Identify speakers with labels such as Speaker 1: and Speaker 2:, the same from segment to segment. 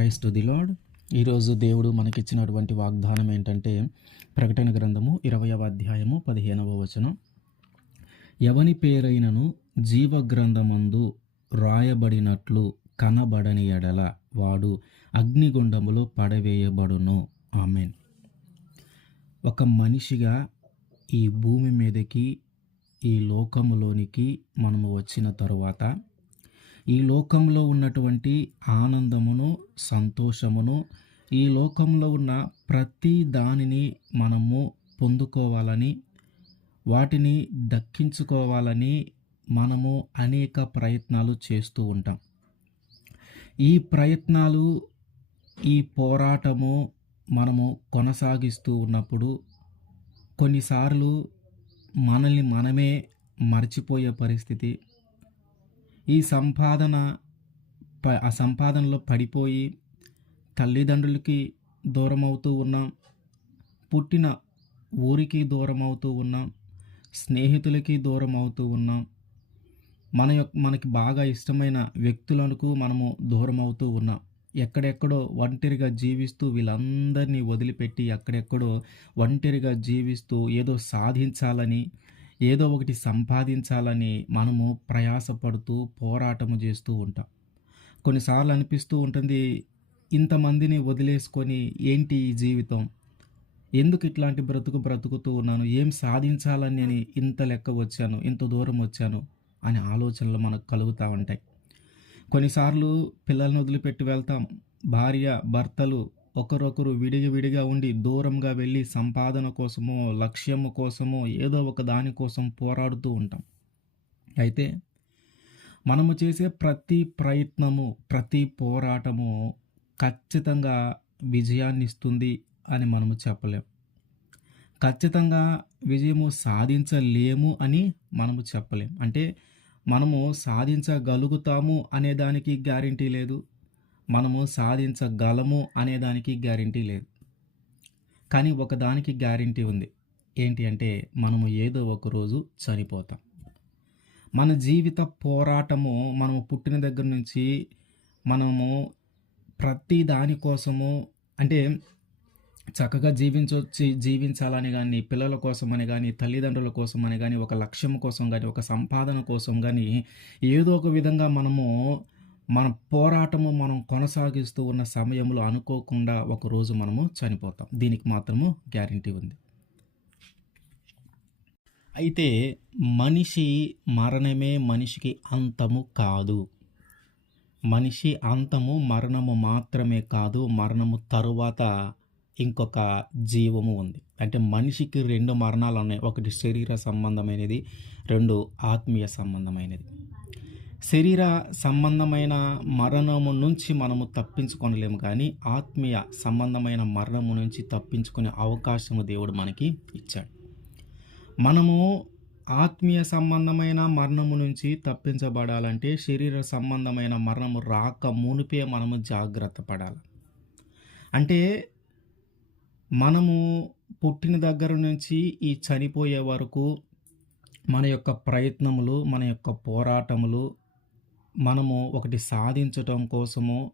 Speaker 1: Price to the lord ఈరోజు దేవుడు మనకిచ్చినటువంటి వాగ్దానం ఏంటంటే ప్రకటన గ్రంథము ఇరవయవ అధ్యాయము పదిహేనవ వచనం. ఎవని పేరైనను జీవ గ్రంథమందు రాయబడినట్లు కనబడని ఎడల వాడు అగ్నిగుండములో పడవేయబడును. ఆమెన్. ఒక మనిషిగా ఈ భూమి మీదకి ఈ లోకములోనికి మనము వచ్చిన తరువాత ఈ లోకంలో ఉన్నటువంటి ఆనందమును సంతోషమును ఈ లోకంలో ఉన్న ప్రతి దానిని మనము పొందుకోవాలని వాటిని దక్కించుకోవాలని మనము అనేక ప్రయత్నాలు చేస్తూ ఉంటాం. ఈ ప్రయత్నాలు ఈ పోరాటము మనము కొనసాగిస్తూ ఉన్నప్పుడు కొన్నిసార్లు మనల్ని మనమే మర్చిపోయే పరిస్థితి ఈ సంపాదన ప ఆ సంపాదనలో పడిపోయి తల్లిదండ్రులకి దూరం అవుతూ ఉన్నాం పుట్టిన ఊరికి దూరం అవుతూ ఉన్నాం స్నేహితులకి దూరం అవుతూ ఉన్నాం మన యొక్క మనకి బాగా ఇష్టమైన వ్యక్తులకు మనము దూరం అవుతూ ఉన్నాం ఎక్కడెక్కడో ఒంటరిగా జీవిస్తూ వీళ్ళందరినీ వదిలిపెట్టి ఎక్కడెక్కడో ఒంటరిగా జీవిస్తూ ఏదో సాధించాలని ఏదో ఒకటి సంపాదించాలని మనము ప్రయాసపడుతూ పోరాటము చేస్తూ ఉంటాం. కొన్నిసార్లు అనిపిస్తూ ఉంటుంది ఇంతమందిని వదిలేసుకొని ఏంటి ఈ జీవితం? ఎందుకు ఇట్లాంటి బ్రతుకు బ్రతుకుతూ ఉన్నాను? ఏం సాధించాలని నేను ఇంత లెక్క వచ్చాను ఇంత దూరం వచ్చాను అనే ఆలోచనలు మనకు కలుగుతూ ఉంటాయి. కొన్నిసార్లు పిల్లల్ని వదిలిపెట్టి వెళ్తాం భార్య భర్తలు ఒకరొకరు విడిగి విడిగా ఉండి దూరంగా వెళ్ళి సంపాదన కోసమో లక్ష్యము కోసమో ఏదో ఒక దాని కోసం పోరాడుతూ ఉంటాం. అయితే మనము చేసే ప్రతి ప్రయత్నము ప్రతి పోరాటము ఖచ్చితంగా విజయాన్ని ఇస్తుంది అని మనము చెప్పలేం. ఖచ్చితంగా విజయము సాధించలేము అని మనము చెప్పలేం. అంటే మనము సాధించగలుగుతాము అనే దానికి గ్యారంటీ లేదు. మనము సాధించగలము అనే దానికి గ్యారంటీ లేదు. కానీ ఒకదానికి గ్యారంటీ ఉంది. ఏంటి అంటే మనము ఏదో ఒక రోజు చనిపోతాం. మన జీవిత పోరాటము మనము పుట్టిన దగ్గర నుంచి మనము ప్రతి దానికోసము అంటే చక్కగా జీవించొచ్చి జీవించాలని కానీ పిల్లల కోసం అని కానీ తల్లిదండ్రుల కోసం అని కానీ ఒక లక్ష్యం కోసం కానీ ఒక సంపాదన కోసం కానీ ఏదో ఒక విధంగా మనము మన పోరాటము మనం కొనసాగిస్తూ ఉన్న సమయంలో అనుకోకుండా ఒకరోజు మనము చనిపోతాం. దీనికి మాత్రము గ్యారంటీ ఉంది. అయితే మనిషి మరణమే మనిషికి అంతము కాదు. మనిషి అంతము మరణము మాత్రమే కాదు మరణము తరువాత ఇంకొక జీవము ఉంది. అంటే మనిషికి రెండు మరణాలు ఉన్నాయి. ఒకటి శరీర సంబంధమైనది రెండు ఆత్మీయ సంబంధమైనది. శరీర సంబంధమైన మరణము నుంచి మనము తప్పించుకొనలేము కానీ ఆత్మీయ సంబంధమైన మరణము నుంచి తప్పించుకునే అవకాశము దేవుడు మనకి ఇచ్చాడు. మనము ఆత్మీయ సంబంధమైన మరణము నుంచి తప్పించబడాలంటే శరీర సంబంధమైన మరణము రాక మునిపే మనము జాగ్రత్త పడాలి. అంటే మనము పుట్టిన దగ్గర నుంచి ఈ చనిపోయే వరకు మన యొక్క ప్రయత్నములు మన యొక్క పోరాటములు మనము ఒకటి సాధించటం కోసము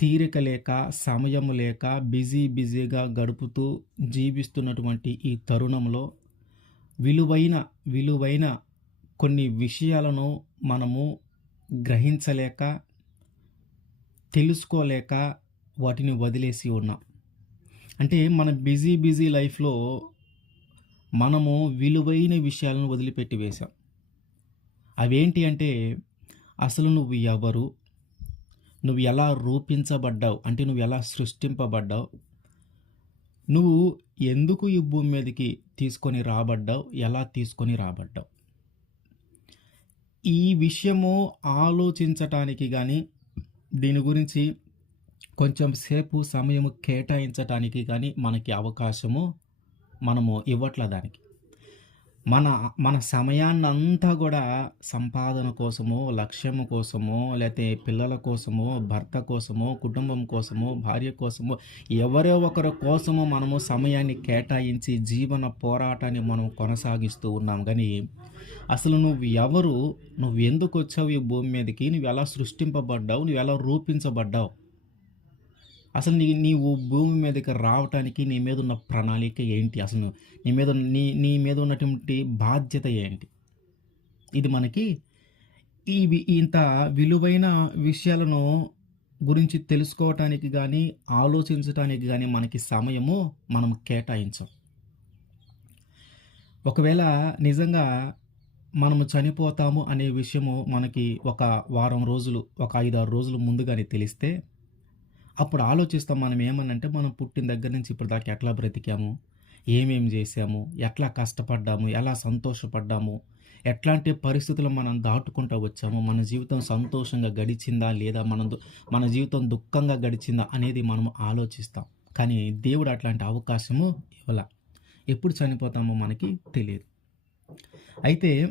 Speaker 1: తీరిక లేక సమయం లేక బిజీ బిజీగా గడుపుతూ జీవిస్తున్నటువంటి ఈ తరుణంలో విలువైన విలువైన కొన్ని విషయాలను మనము గ్రహించలేక తెలుసుకోలేక వాటిని వదిలేసి ఉన్నాం. అంటే మన బిజీ బిజీ లైఫ్లో మనము విలువైన విషయాలను వదిలిపెట్టి వేశాం. అవేంటి అంటే అసలు నువ్వు ఎవరు? నువ్వు ఎలా రూపించబడ్డావు? అంటే నువ్వు ఎలా సృష్టింపబడ్డావు? నువ్వు ఎందుకు ఈ భూమి మీదకి తీసుకొని రాబడ్డావు? ఎలా తీసుకొని రాబడ్డావు? ఈ విషయము ఆలోచించటానికి కానీ దీని గురించి కొంచెం సేపు సమయము కేటాయించటానికి కానీ మనకి అవకాశము మనము ఇవ్వట్ల దానికి. మన మన సమయాన్ని అంతా కూడా సంపాదన కోసమో లక్ష్యము కోసమో లేకపోతే పిల్లల కోసమో భర్త కోసమో కుటుంబం కోసమో భార్య కోసమో ఎవరో ఒకరి కోసమో మనము సమయాన్ని కేటాయించి జీవన పోరాటాన్ని మనం కొనసాగిస్తూ ఉన్నాం. కానీ అసలు నువ్వు ఎవరు? నువ్వు ఎందుకు వచ్చావు ఈ భూమి మీదకి? నువ్వు ఎలా సృష్టింపబడ్డావు? నువ్వు ఎలా రూపించబడ్డావు? అసలు నీ నీవు భూమి మీదకి రావటానికి నీ మీద ఉన్న ప్రణాళిక ఏంటి? అసలు నీ మీద నీ నీ మీద ఉన్నటువంటి బాధ్యత ఏంటి? ఇది మనకి ఈ ఇంత విలువైన విషయాలను గురించి తెలుసుకోవటానికి కానీ ఆలోచించటానికి కానీ మనకి సమయము మనం కేటాయించం. ఒకవేళ నిజంగా మనము చనిపోతాము అనే విషయము మనకి ఒక వారం రోజులు ఒక ఐదారు రోజులు ముందుగానే తెలిస్తే అప్పుడు ఆలోచిస్తాం మనం ఏమనంటే మనం పుట్టిన దగ్గర నుంచి ఇప్పుడు దాకా ఎట్లా బ్రతికాము? ఏమేం చేసాము ఎట్లా కష్టపడ్డాము? ఎలా సంతోషపడ్డాము? ఎట్లాంటి పరిస్థితులు మనం దాటుకుంటూ వచ్చాము? మన జీవితం సంతోషంగా గడిచిందా లేదా? మన మన జీవితం దుఃఖంగా గడిచిందా అనేది మనం ఆలోచిస్తాం. కానీ దేవుడు అట్లాంటి అవకాశము ఇవ్వాల. ఎప్పుడు చనిపోతామో మనకి తెలియదు. అయితే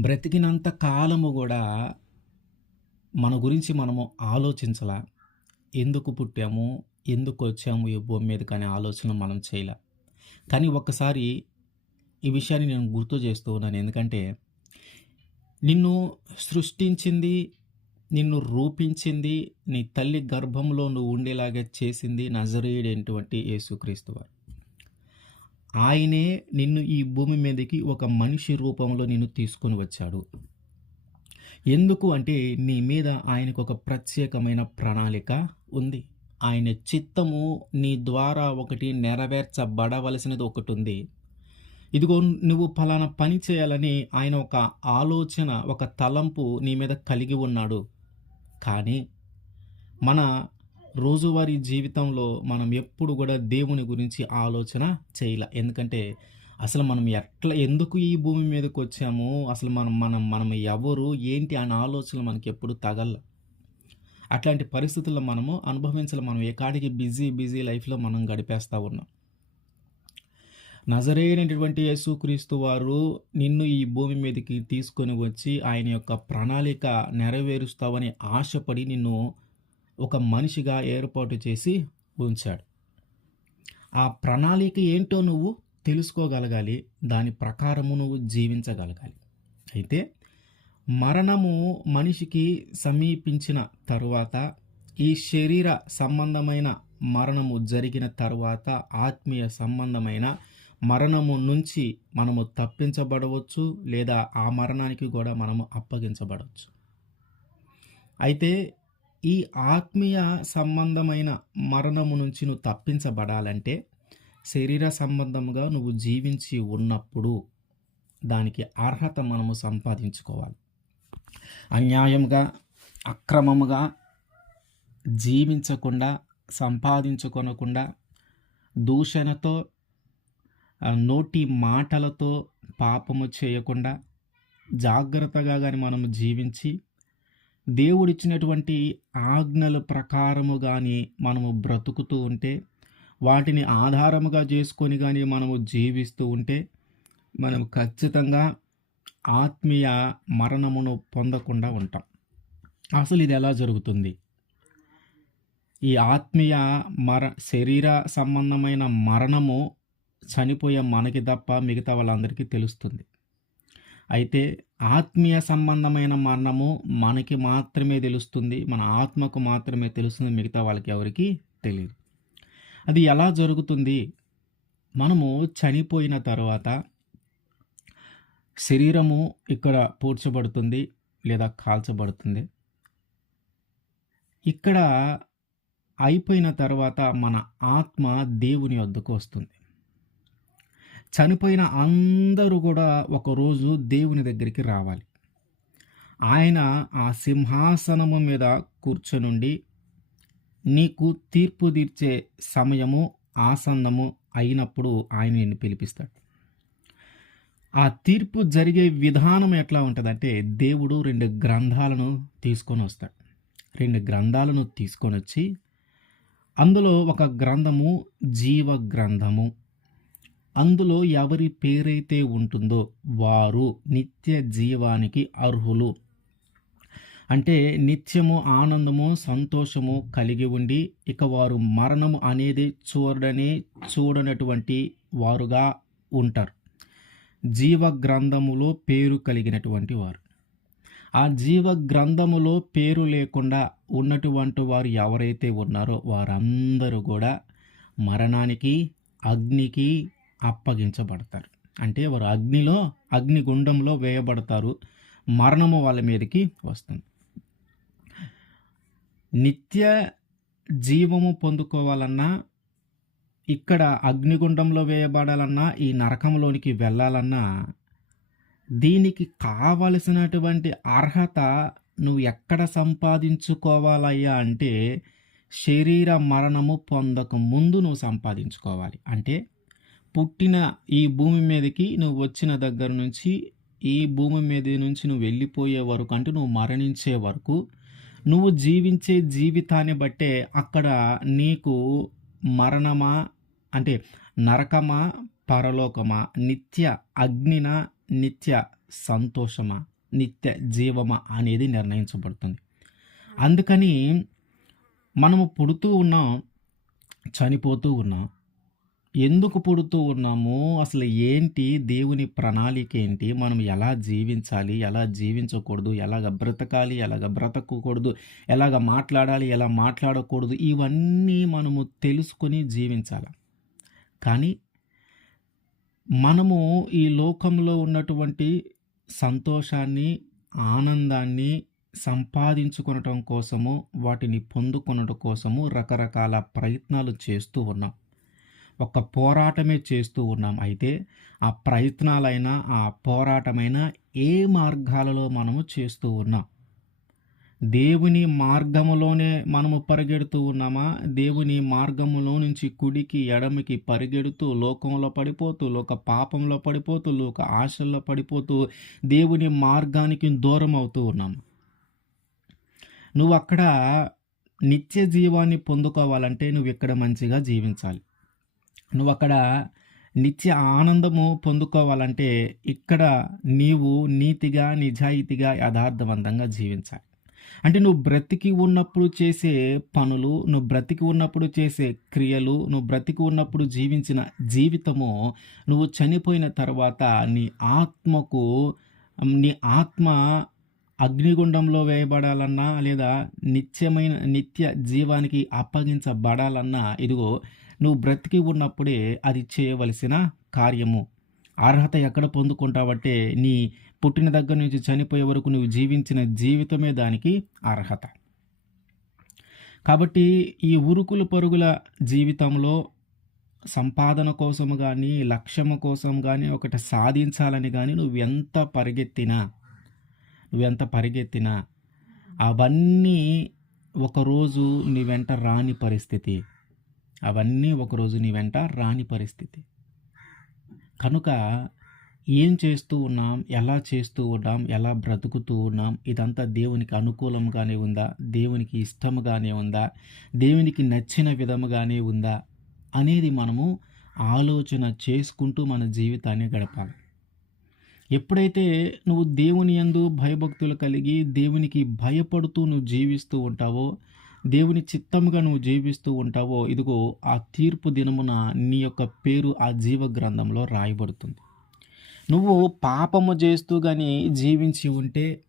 Speaker 1: బ్రతికినంత కాలము కూడా మన గురించి మనము ఆలోచించలా. ఎందుకు పుట్టాము? ఎందుకు వచ్చాము ఈ భూమి మీద కానీ ఆలోచన మనం చేయలే. కానీ ఒక్కసారి ఈ విషయాన్ని నేను గుర్తు చేస్తూ ఉన్నాను. ఎందుకంటే నిన్ను సృష్టించింది నిన్ను రూపించింది నీ తల్లి గర్భంలో నువ్వు ఉండేలాగా చేసింది నజరేడైనటువంటి యేసుక్రీస్తు వారు. ఆయనే నిన్ను ఈ భూమి మీదకి ఒక మనిషి రూపంలో నిన్ను తీసుకొని వచ్చాడు. ఎందుకు అంటే నీ మీద ఆయనకు ఒక ప్రత్యేకమైన ప్రణాళిక ఉంది. ఆయన చిత్తము నీ ద్వారా ఒకటి నెరవేర్చబడవలసినది ఒకటి ఉంది ఇదిగో నువ్వు ఫలానా పని చేయాలని ఆయన ఒక ఆలోచన ఒక తలంపు నీ మీద కలిగి ఉన్నాడు. కానీ మన రోజువారీ జీవితంలో మనం ఎప్పుడు కూడా దేవుని గురించి ఆలోచన చేయలే. ఎందుకంటే అసలు మనం ఎట్లా ఎందుకు ఈ భూమి మీదకి వచ్చాము? అసలు మనం మనం మనం ఎవరు? ఏంటి అనే ఆలోచనలు మనకి ఎప్పుడు తగల. అట్లాంటి పరిస్థితుల్లో మనము అనుభవించాలి. మనం ఏ కాడికి బిజీ బిజీ లైఫ్లో మనం గడిపేస్తూ ఉన్నాం. నజరైనటువంటి యేసుక్రీస్తు వారు నిన్ను ఈ భూమి మీదకి తీసుకొని వచ్చి ఆయన యొక్క ప్రణాళిక నెరవేరుస్తావని ఆశపడి నిన్ను ఒక మనిషిగా ఏర్పాటు చేసి ఉంచాడు. ఆ ప్రణాళిక ఏంటో నువ్వు? తెలుసుకోగలగాలి దాని ప్రకారము నువ్వు జీవించగలగాలి. అయితే మరణము మనిషికి సమీపించిన తరువాత ఈ శరీర సంబంధమైన మరణము జరిగిన తరువాత ఆత్మీయ సంబంధమైన మరణము నుంచి మనము తప్పించబడవచ్చు లేదా ఆ మరణానికి కూడా మనము అప్పగించబడవచ్చు. అయితే ఈ ఆత్మీయ సంబంధమైన మరణము నుంచి నువ్వు తప్పించబడాలంటే శరీర సంబంధముగా నువ్వు జీవించి ఉన్నప్పుడు దానికి అర్హత మనము సంపాదించుకోవాలి. అన్యాయముగా అక్రమముగా జీవించకుండా సంపాదించుకొనకుండా దూషణతో నోటి మాటలతో పాపము చేయకుండా జాగ్రత్తగా కానీ మనము జీవించి దేవుడిచ్చినటువంటి ఆజ్ఞల ప్రకారము కానీ మనము బ్రతుకుతూ ఉంటే వాటిని ఆధారముగా చేసుకొని కానీ మనము జీవిస్తూ ఉంటే మనం ఖచ్చితంగా ఆత్మీయ మరణమును పొందకుండా ఉంటాం. అసలు ఇది ఎలా జరుగుతుంది? ఈ ఆత్మీయ మర శరీర సంబంధమైన మరణము చనిపోయే మనకి తప్ప మిగతా వాళ్ళందరికీ తెలుస్తుంది. అయితే ఆత్మీయ సంబంధమైన మరణము మనకి మాత్రమే తెలుస్తుంది మన ఆత్మకు మాత్రమే తెలుస్తుంది మిగతా వాళ్ళకి ఎవరికి తెలియదు. అది ఎలా జరుగుతుంది? మనము చనిపోయిన తర్వాత శరీరము ఇక్కడ పూడ్చబడుతుంది లేదా కాల్చబడుతుంది. ఇక్కడ అయిపోయిన తర్వాత మన ఆత్మ దేవుని వద్దకు వస్తుంది. చనిపోయిన అందరూ కూడా ఒకరోజు దేవుని దగ్గరికి రావాలి. ఆయన ఆ సింహాసనము మీద కూర్చొనుండి నీకు తీర్పు తీర్చే సమయము ఆసన్నము అయినప్పుడు ఆయన నిన్ను పిలిపిస్తాడు. ఆ తీర్పు జరిగే విధానం ఎట్లా ఉంటుందంటే దేవుడు రెండు గ్రంథాలను తీసుకొని వస్తాడు. రెండు గ్రంథాలను తీసుకొని వచ్చి అందులో ఒక గ్రంథము జీవ గ్రంథము. అందులో ఎవరి పేరైతే ఉంటుందో వారు నిత్య జీవానికి అర్హులు. అంటే నిత్యము ఆనందము సంతోషము కలిగి ఉండి ఇక వారు మరణము అనేది చూడని చూడనటువంటి వారుగా ఉంటారు. జీవ గ్రంథములో పేరు కలిగినటువంటి వారు. ఆ జీవ గ్రంథములో పేరు లేకుండా ఉన్నటువంటి వారు ఎవరైతే ఉన్నారో వారందరూ కూడా మరణానికి అగ్నికి అప్పగించబడతారు. అంటే వారు అగ్నిలో అగ్నిగుండంలో వేయబడతారు. మరణము వాళ్ళ మీదకి వస్తుంది. నిత్య జీవము పొందుకోవాలన్నా ఇక్కడ అగ్నిగుండంలో వేయబడాలన్నా ఈ నరకంలోనికి వెళ్ళాలన్నా దీనికి కావలసినటువంటి అర్హత నువ్వు ఎక్కడ సంపాదించుకోవాలయ్యా అంటే శరీర మరణము పొందక ముందు నువ్వు సంపాదించుకోవాలి. అంటే పుట్టిన ఈ భూమి మీదకి నువ్వు వచ్చిన దగ్గర నుంచి ఈ భూమి మీద నుంచి నువ్వు వెళ్ళిపోయే వరకు అంటే నువ్వు మరణించే వరకు నువ్వు జీవించే జీవితాన్ని బట్టే అక్కడ నీకు మరణమా అంటే నరకమా పరలోకమా నిత్య అగ్నిన నిత్య సంతోషమా నిత్య జీవమా అనేది నిర్ణయించబడుతుంది. అందుకని మనము పుడుతూ ఉన్నాం చనిపోతూ ఉన్నాం ఎందుకు పుడుతూ ఉన్నాము? అసలు ఏంటి? దేవుని ప్రణాళిక ఏంటి? మనం ఎలా జీవించాలి? ఎలా జీవించకూడదు? ఎలాగ బ్రతకాలి? ఎలాగ బ్రతకకూడదు? ఎలాగ మాట్లాడాలి? ఎలా మాట్లాడకూడదు? ఇవన్నీ మనము తెలుసుకొని జీవించాలి. కానీ మనము ఈ లోకంలో ఉన్నటువంటి సంతోషాన్ని ఆనందాన్ని సంపాదించుకునటం కోసము వాటిని పొందుకొనటం కోసము రకరకాల ప్రయత్నాలు చేస్తూ ఉన్నాం. ఒక పోరాటమే చేస్తూ ఉన్నాం. అయితే ఆ ప్రయత్నాలైనా ఆ పోరాటమైన ఏ మార్గాలలో మనము చేస్తూ ఉన్నాం? దేవుని మార్గములోనే మనము పరిగెడుతూ ఉన్నామా? దేవుని మార్గములో నుంచి కుడికి ఎడమికి పరిగెడుతూ లోకంలో పడిపోతూ లోక పాపంలో పడిపోతూ లోక ఆశల్లో పడిపోతూ దేవుని మార్గానికి దూరం అవుతూ ఉన్నాము నువ్వు అక్కడ నిత్య జీవాన్ని పొందుకోవాలంటే నువ్వు ఇక్కడ మంచిగా జీవించాలి. నువ్వు అక్కడ నిత్య ఆనందము పొందుకోవాలంటే ఇక్కడ నీవు నీతిగా నిజాయితీగా యథార్థవంతంగా జీవించాలి. అంటే నువ్వు బ్రతికి ఉన్నప్పుడు చేసే పనులు నువ్వు బ్రతికి ఉన్నప్పుడు చేసే క్రియలు నువ్వు బ్రతికి ఉన్నప్పుడు జీవించిన జీవితము నువ్వు చనిపోయిన తర్వాత నీ ఆత్మకు నీ ఆత్మ అగ్నిగుండంలో వేయబడాలన్నా లేదా నిత్యమైన నిత్య జీవానికి అప్పగించబడాలన్నా ఇదిగో నువ్వు బ్రతికి ఉన్నప్పుడే అది చేయవలసిన కార్యము. అర్హత ఎక్కడ పొందుకుంటావంటే నీ పుట్టిన దగ్గర నుంచి చనిపోయే వరకు నువ్వు జీవించిన జీవితమే దానికి అర్హత. కాబట్టి ఈ ఉరుకులు పరుగుల జీవితంలో సంపాదన కోసం కానీ లక్ష్యము కోసం కానీ ఒకటి సాధించాలని కానీ నువ్వు ఎంత పరిగెత్తినా నువ్వెంత పరిగెత్తినా అవన్నీ ఒకరోజు నీ వెంట రాని పరిస్థితి. అవన్నీ ఒకరోజు నీ వెంట రాని పరిస్థితి. కనుక ఏం చేస్తూ ఉన్నాం? ఎలా చేస్తూ ఉన్నాం? ఎలా బ్రతుకుతూ ఉన్నాం? ఇదంతా దేవునికి అనుకూలంగానే ఉందా? దేవునికి ఇష్టముగానే ఉందా? దేవునికి నచ్చిన విధముగానే ఉందా? అనేది మనము ఆలోచన చేసుకుంటూ మన జీవితాన్ని గడపాలి. ఎప్పుడైతే నువ్వు దేవుని యందు భయభక్తులు కలిగి దేవునికి భయపడుతూ నువ్వు జీవిస్తూ ఉంటావో దేవుని చిత్తముగా నువ్వు జీవిస్తూ ఉంటావో ఇదిగో ఆ తీర్పు దినమున నీ యొక్క పేరు ఆ జీవ గ్రంథంలో రాయబడుతుంది. నువ్వు పాపము చేస్తూ కానీ జీవించి ఉంటే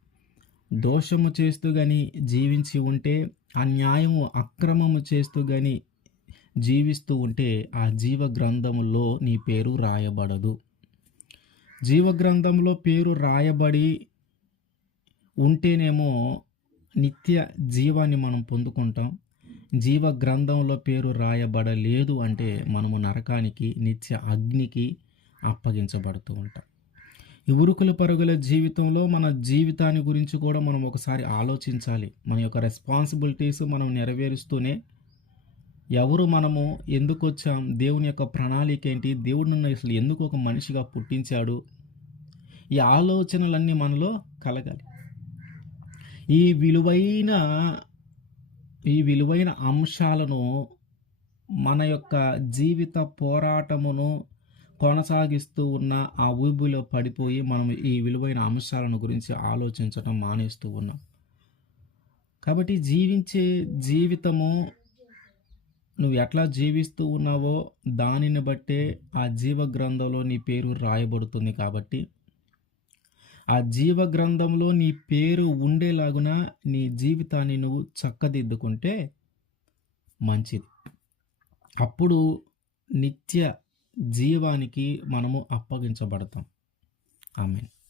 Speaker 1: దోషము చేస్తూ కానీ జీవించి ఉంటే అన్యాయము అక్రమము చేస్తూ కానీ జీవిస్తూ ఉంటే ఆ జీవ గ్రంథములో నీ పేరు రాయబడదు. జీవ గ్రంథంలో పేరు రాయబడి ఉంటేనేమో నిత్య జీవాన్ని మనం పొందుకుంటాం. జీవ గ్రంథంలో పేరు రాయబడలేదు అంటే మనము నరకానికి నిత్య అగ్నికి అప్పగించబడుతూ ఉంటాం. ఈ ఉరుకుల పరుగుల జీవితంలో మన జీవితాన్ని గురించి కూడా మనం ఒకసారి ఆలోచించాలి. మన యొక్క రెస్పాన్సిబిలిటీస్ మనం నెరవేరుస్తూనే ఎవరు మనము ఎందుకు వచ్చాం దేవుని యొక్క ప్రణాళిక ఏంటి దేవుడు నన్ను అసలు ఎందుకు ఒక మనిషిగా పుట్టించాడు ఈ ఆలోచనలన్నీ మనలో కలగాలి. ఈ విలువైన ఈ విలువైన అంశాలను మన యొక్క జీవిత పోరాటమును కొనసాగిస్తూ ఉన్న ఆ ఊబిలో పడిపోయి మనం ఈ విలువైన అంశాలను గురించి ఆలోచించడం మానేస్తూ ఉన్నాం. కాబట్టి జీవించే జీవితము నువ్వు ఎట్లా జీవిస్తూ ఉన్నావో దానిని బట్టే ఆ జీవ గ్రంథంలో నీ పేరు రాయబడుతుంది కాబట్టి ఆ జీవ గ్రంథంలో నీ పేరు ఉండేలాగున నీ జీవితాన్ని నువ్వు చక్కదిద్దుకుంటే మంచిది. అప్పుడు నిత్య జీవానికి మనము అప్పగించబడతాం. ఆమెను.